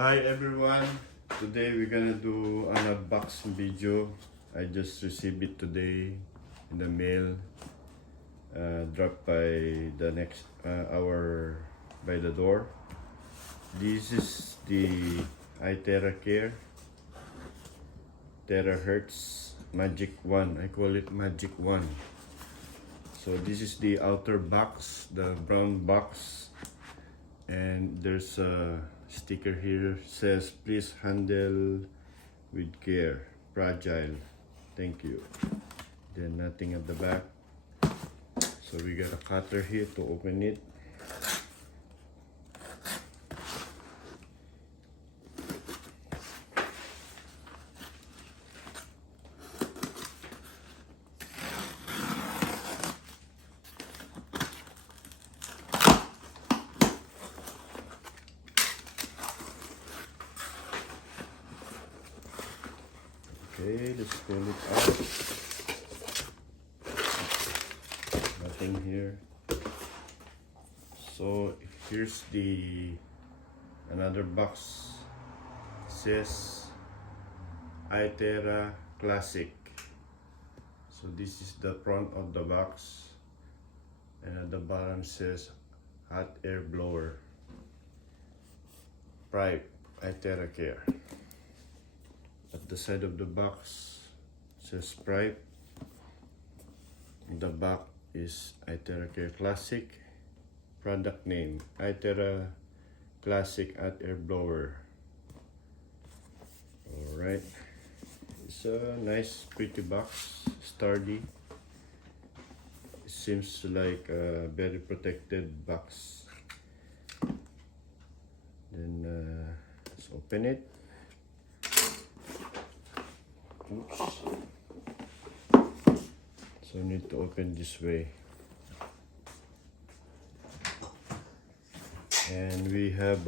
Hi everyone, today we're gonna do an unboxing video. I just received it today in the mail, dropped by the next hour by the door. This is the iTeraCare Terahertz Magic 1. I call it Magic 1. So this is the outer box, the brown box, and there's a sticker here says please handle with care, fragile, thank you. Then nothing at the back, so we got a cutter here to open it. Okay, let's pull it out. Nothing here. So here's the another box. It says iTera Classic. So this is the front of the box, and at the bottom says hot air blower. Pipe iTeraCare. At the side of the box says Sprite. The back is iTeraCare Classic. Product name iTera Classic Hot Air Blower. Alright, it's a nice pretty box, sturdy. It seems like a very protected box. Then let's open it. Oops. So I need to open this way. And we have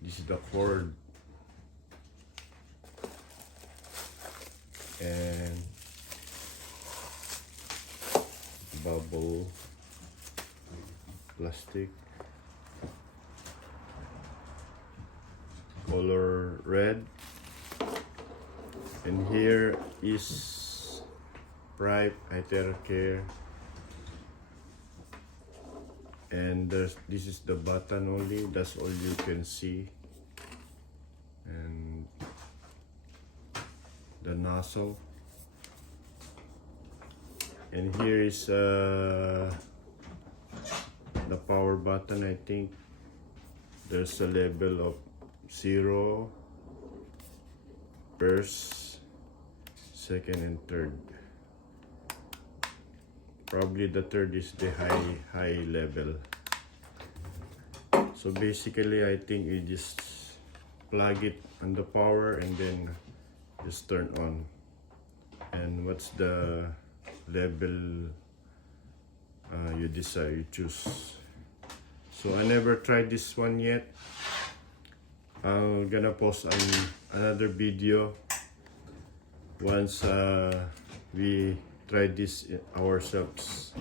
this is the cord and bubble plastic, color red. And here is Pipe iTeraCare, and this is the button only, that's all you can see, and the nozzle. And here is the power button. I think there's a level of 0, first, second, and third. Probably the third is the high level. So basically I think you just plug it on the power and then just turn on. And what's the level you decide, you choose. So I never tried this one yet. I'm gonna post another video once we try this ourselves.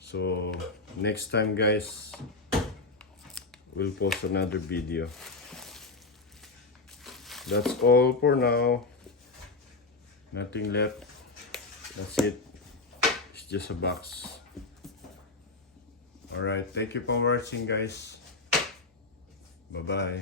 So next time guys, we'll post another video. That's all for now. Nothing left. That's it. It's just a box. Alright, thank you for watching guys. Bye bye.